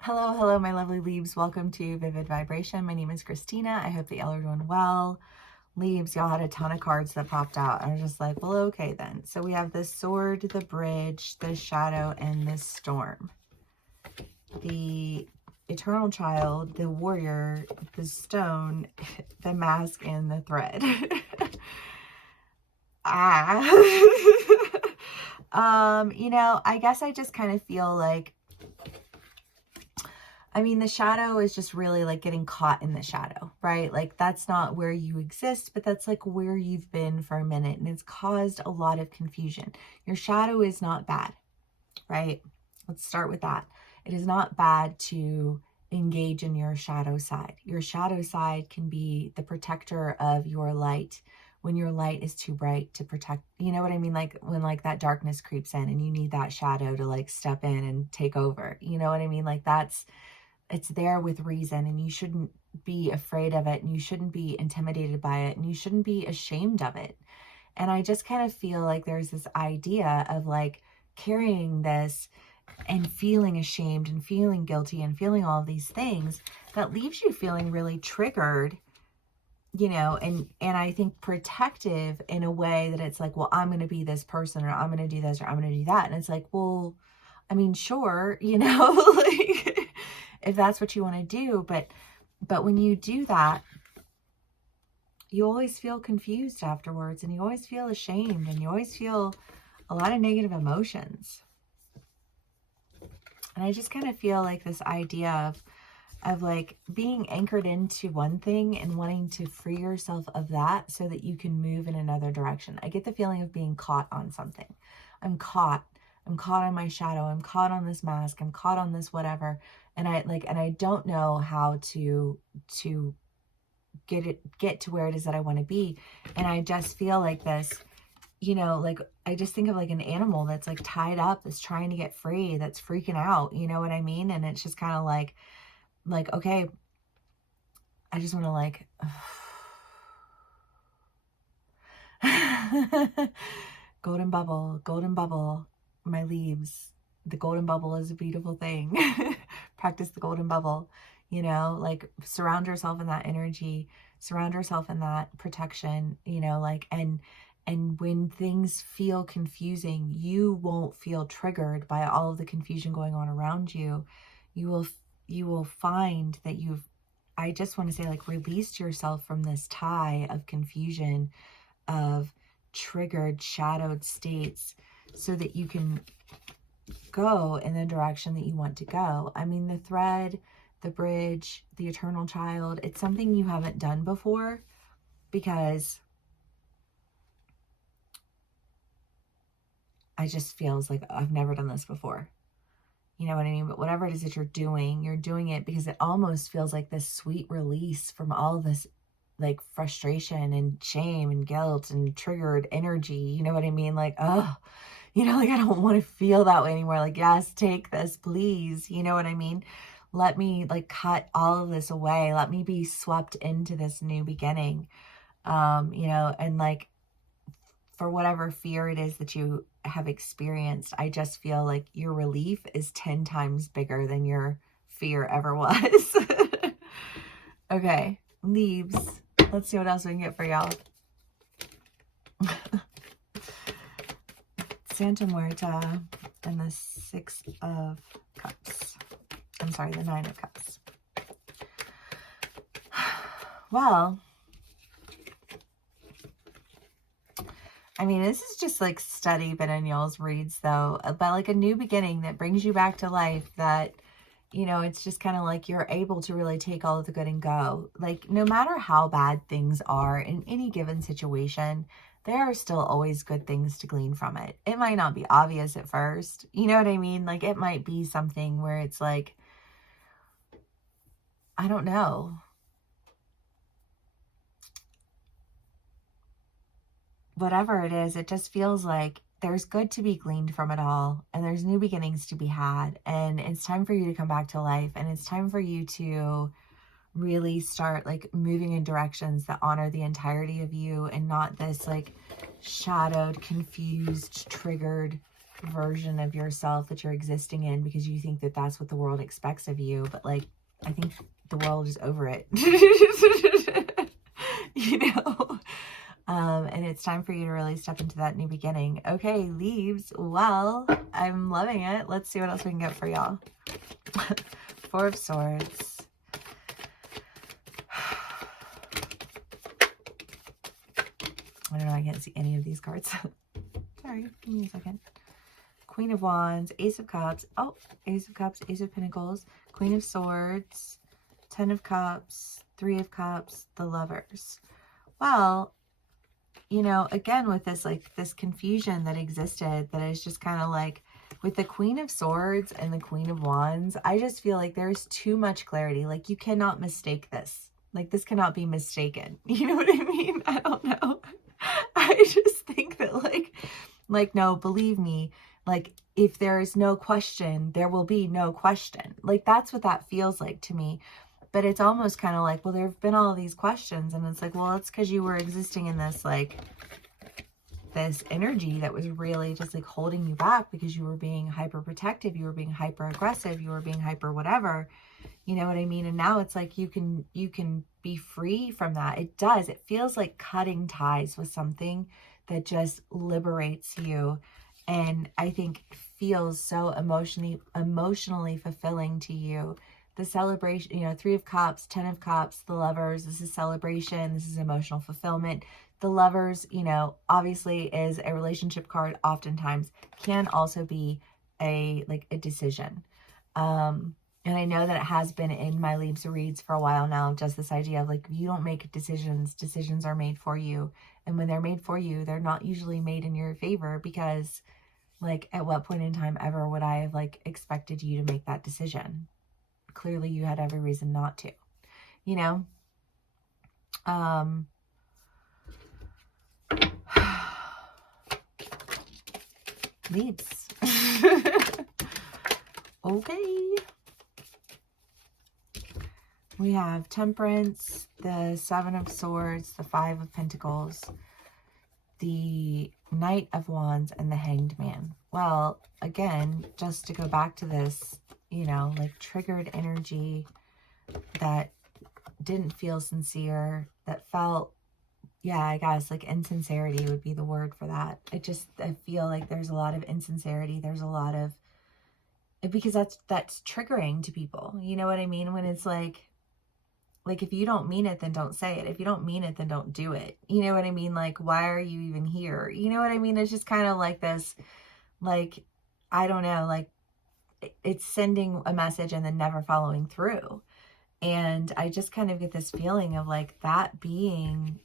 Hello, hello, my lovely Leaves. Welcome to Vivid Vibration. My name is Christina. I hope that y'all are doing well. Leaves, y'all had a ton of cards that popped out. I was just like, well, okay then. So we have the Sword, the Bridge, the Shadow, and the Storm. The Eternal Child, the Warrior, the Stone, the Mask, and the Thread. I guess I just kind of feel like, the shadow is just really like getting caught in the shadow, right? Like that's not where you exist, but that's like where you've been for a minute, and it's caused a lot of confusion. Your shadow is not bad, right? Let's start with that. It is not bad to engage in your shadow side. Your shadow side can be the protector of your light when your light is too bright to protect, you know what I mean? Like when like that darkness creeps in and you need that shadow to like step in and take over, you know what I mean? Like it's there with reason, and you shouldn't be afraid of it, and you shouldn't be intimidated by it, and you shouldn't be ashamed of it. And I just kind of feel like there's this idea of like carrying this and feeling ashamed and feeling guilty and feeling all of these things that leaves you feeling really triggered, and I think protective in a way that it's like, well, I'm going to be this person, or I'm going to do this, or I'm going to do that. And it's like, well, sure, like if that's what you want to do, but when you do that, you always feel confused afterwards, and you always feel ashamed, and you always feel a lot of negative emotions. And I just kind of feel like this idea of like being anchored into one thing and wanting to free yourself of that so that you can move in another direction. I get the feeling of being caught on something. I'm caught on my shadow. I'm caught on this mask. I'm caught on this whatever. And I don't know how to get to where it is that I want to be. And I just feel like this, like I just think of like an animal that's like tied up, that's trying to get free, that's freaking out, you know what I mean? And it's just kind of like, okay, I just want to like, golden bubble, my leaves. The golden bubble is a beautiful thing. Practice the golden bubble, like surround yourself in that energy, surround yourself in that protection, and when things feel confusing, you won't feel triggered by all of the confusion going on around you. You will find that I just want to say, like, released yourself from this tie of confusion, of triggered, shadowed states, so that you can go in the direction that you want to go. The thread, the bridge, the eternal child, it's something you haven't done before, because I just feels like I've never done this before. You know what I mean? But whatever it is that you're doing it because it almost feels like this sweet release from all of this like frustration and shame and guilt and triggered energy. You know what I mean? Like, oh, like I don't want to feel that way anymore. Like, yes, take this, please. You know what I mean? Let me like cut all of this away. Let me be swept into this new beginning. And like for whatever fear it is that you have experienced, I just feel like your relief is 10 times bigger than your fear ever was. Okay, leaves. Let's see what else we can get for y'all. Santa Muerta and the Six of Cups. I'm sorry, the Nine of Cups. Well, this is just like steady Benigno's reads though, about like a new beginning that brings you back to life, that, it's just kind of like you're able to really take all of the good and go. Like no matter how bad things are in any given situation, there are still always good things to glean from it. It might not be obvious at first, you know what I mean? Like it might be something where it's like, I don't know. Whatever it is, it just feels like there's good to be gleaned from it all, and there's new beginnings to be had, and it's time for you to come back to life, and it's time for you to really start like moving in directions that honor the entirety of you, and not this like shadowed, confused, triggered version of yourself that you're existing in because you think that that's what the world expects of you. But like, I think the world is over it. You know? And it's time for you to really step into that new beginning. Okay, leaves. Well, I'm loving it. Let's see what else we can get for y'all. Four of Swords. I don't know. I can't see any of these cards. Sorry. Give me a second. Queen of Wands. Ace of Cups. Oh, Ace of Cups. Ace of Pentacles. Queen of Swords. 10 of Cups. 3 of Cups. The Lovers. Well, you know, again, with this, like, this confusion that existed, that is just kind of like, with the Queen of Swords and the Queen of Wands, I just feel like there's too much clarity. Like, you cannot mistake this. Like, this cannot be mistaken. You know what I mean? I don't know. I just think that, like, no, believe me, like, if there is no question, there will be no question. Like, that's what that feels like to me. But it's almost kind of like, well, there have been all these questions. And it's like, well, it's because you were existing in this, like, this energy that was really just like holding you back because you were being hyper protective. You were being hyper aggressive. You were being hyper whatever. You know what I mean? And now it's like you can be free from that. It does. It feels like cutting ties with something that just liberates you. And I think feels so emotionally fulfilling to you. The celebration, you know, 3 of Cups, 10 of Cups, the Lovers, this is celebration, this is emotional fulfillment. The Lovers, you know, obviously is a relationship card, oftentimes can also be a decision. And I know that it has been in my Leaves reads for a while now, just this idea of like, you don't make decisions, decisions are made for you. And when they're made for you, they're not usually made in your favor, because like, at what point in time ever would I have like expected you to make that decision? Clearly you had every reason not to, you know? Leaves. Okay. We have Temperance, the 7 of Swords, the 5 of Pentacles, the Knight of Wands, and the Hanged Man. Well, again, just to go back to this, you know, like triggered energy that didn't feel sincere, that felt, yeah, I guess like insincerity would be the word for that. I feel like there's a lot of insincerity. There's a lot of, because that's triggering to people. You know what I mean? When it's like if you don't mean it, then don't say it. If you don't mean it, then don't do it. You know what I mean? Like, why are you even here? You know what I mean? It's just kind of like this, like, I don't know, like it's sending a message and then never following through. And I just kind of get this feeling of like that being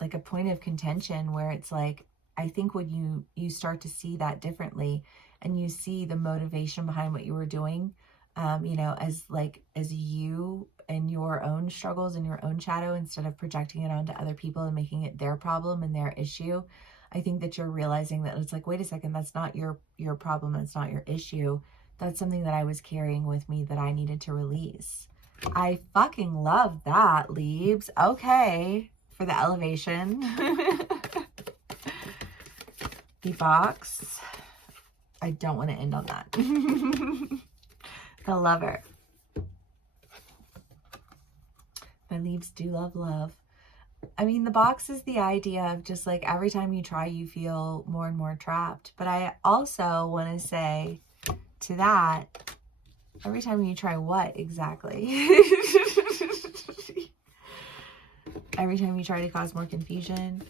like a point of contention, where it's like, I think when you start to see that differently and you see the motivation behind what you were doing, you know, as you and your own struggles and your own shadow, instead of projecting it onto other people and making it their problem and their issue, I think that you're realizing that it's like, wait a second, that's not your problem. That's not your issue. That's something that I was carrying with me that I needed to release. I fucking love that, Leaves. Okay, for the elevation. The box. I don't want to end on that. The Lover. My Leaves do love love. I mean, the box is the idea of just like every time you try, you feel more and more trapped. But I also want to say to that, every time you try what exactly? Every time you try to cause more confusion,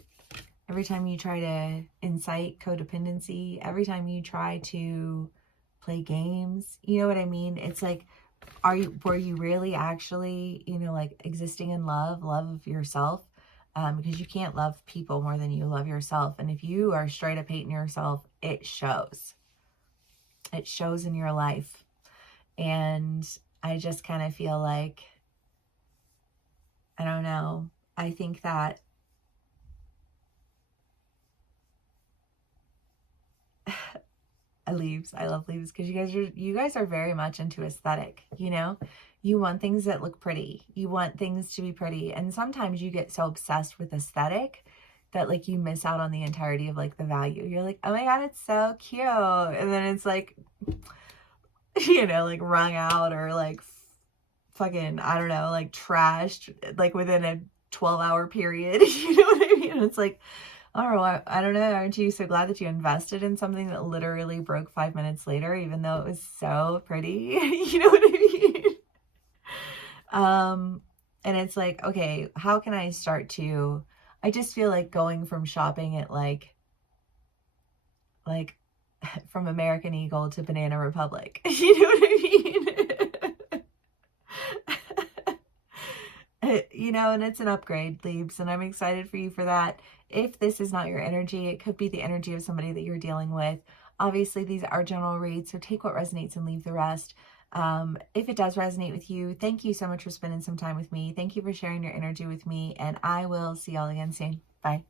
every time you try to incite codependency, every time you try to play games, you know what I mean? It's like, were you really actually, you know, like existing in love of yourself? Because you can't love people more than you love yourself. And if you are straight up hating yourself, it shows. It shows in your life. And I just kind of feel like, I don't know. I think that Leaves. I love Leaves because you guys are very much into aesthetic, you know? You want things that look pretty. You want things to be pretty. And sometimes you get so obsessed with aesthetic that like you miss out on the entirety of like the value. You're like, oh my God, it's so cute. And then it's like, you know, like wrung out or like fucking, I don't know, like trashed like within a 12-hour period. You know what I mean? It's like, oh, I don't know. Aren't you so glad that you invested in something that literally broke 5 minutes later, even though it was so pretty? You know what I mean? And it's like, okay, how can I start to, I just feel like going from shopping at like from American Eagle to Banana Republic. You know what I mean? You know, and it's an upgrade, Leaves, and I'm excited for you for that. If this is not your energy, it could be the energy of somebody that you're dealing with. Obviously, these are general reads, so take what resonates and leave the rest. If it does resonate with you, thank you so much for spending some time with me. Thank you for sharing your energy with me, and I will see y'all again soon. Bye.